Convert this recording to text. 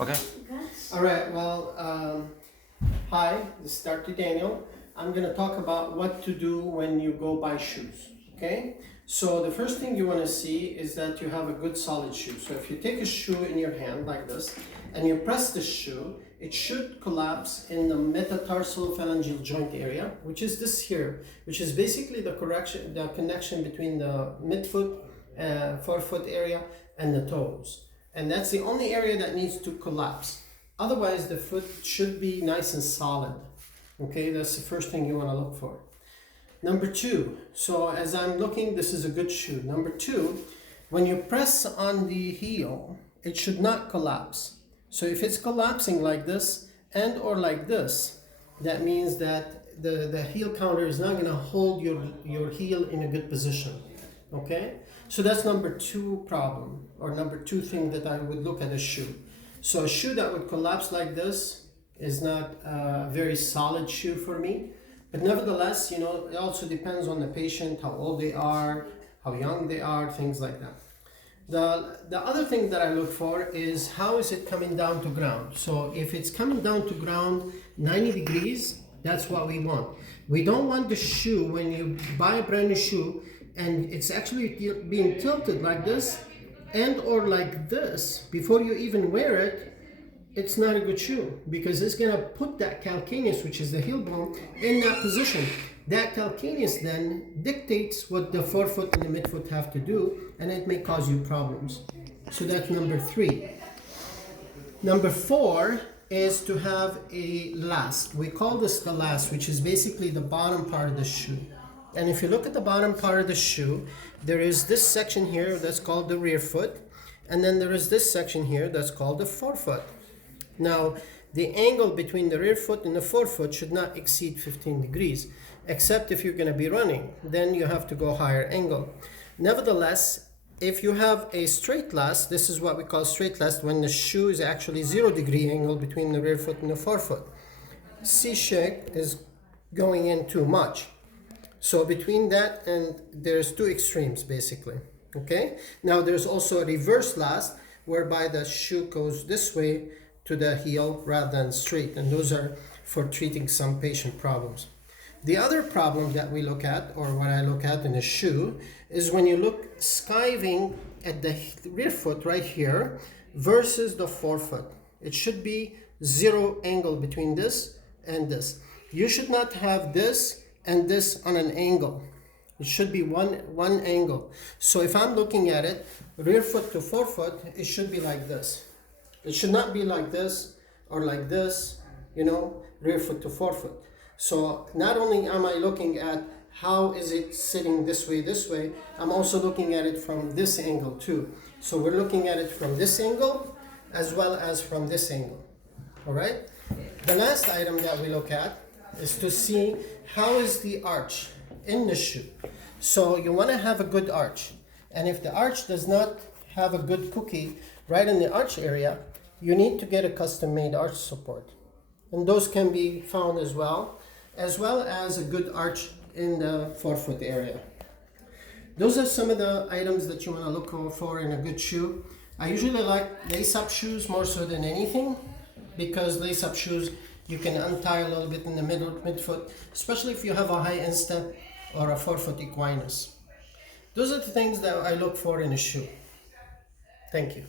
Okay. All right, well, hi, this is Dr. Daniel. I'm going to talk about what to do when you go buy shoes, okay? So the first thing you want to see is that you have a good solid shoe. So if you take a shoe in your hand like this and you press the shoe, it should collapse in the metatarsal phalangeal joint area, which is this here, which is basically the connection between the midfoot, forefoot area and the toes. And that's the only area that needs to collapse. Otherwise, the foot should be nice and solid. Okay, that's the first thing you want to look for. Number two, so as I'm looking, this is a good shoe. Number two, when you press on the heel, it should not collapse. So if it's collapsing like this and or like this, that means that the heel counter is not going to hold your heel in a good position. Okay, so that's number two problem, or number two thing that I would look at a shoe. So a shoe that would collapse like this is not a very solid shoe for me. But nevertheless, you know, it also depends on the patient, how old they are, how young they are, things like that. The other thing that I look for is how is it coming down to ground. So if it's coming down to ground 90 degrees, that's what we want. We don't want the shoe, when you buy a brand new shoe and it's actually being tilted like this and or like this before you even wear it, it's not a good shoe, because it's going to put that calcaneus, which is the heel bone, in that position. That calcaneus then dictates what the forefoot and the midfoot have to do, and it may cause you problems. So that's number three. Number four is to have a last. We call this the last, which is basically the bottom part of the shoe. And if you look at the bottom part of the shoe, there is this section here that's called the rear foot, and then there is this section here that's called the forefoot. Now, the angle between the rear foot and the forefoot should not exceed 15 degrees, except if you're going to be running. Then you have to go higher angle. Nevertheless, if you have a straight last, this is what we call straight last, when the shoe is actually 0-degree angle between the rear foot and the forefoot. C-shape is going in too much. So between that and there's two extremes basically. Okay? Now there's also a reverse last, whereby the shoe goes this way to the heel rather than straight, and those are for treating some patient problems. The other problem that we look at, or what I look at in a shoe, is when you look skiving at the rear foot right here versus the forefoot. It should be 0 angle between this and this. You should not have this and this on an angle. It should be one angle. So if I'm looking at it, rear foot to forefoot, it should be like this. It should not be like this or like this, you know, rear foot to forefoot. So not only am I looking at how is it sitting this way, I'm also looking at it from this angle too. So we're looking at it from this angle as well as from this angle. All right? The last item that we look at is to see how is the arch in the shoe. So you want to have a good arch. And if the arch does not have a good cookie right in the arch area, you need to get a custom-made arch support. And those can be found as well as a good arch in the forefoot area. Those are some of the items that you want to look for in a good shoe. I usually like lace-up shoes more so than anything, because lace-up shoes you can untie a little bit in the midfoot, especially if you have a high instep or a forefoot equinus. Those are the things that I look for in a shoe. Thank you.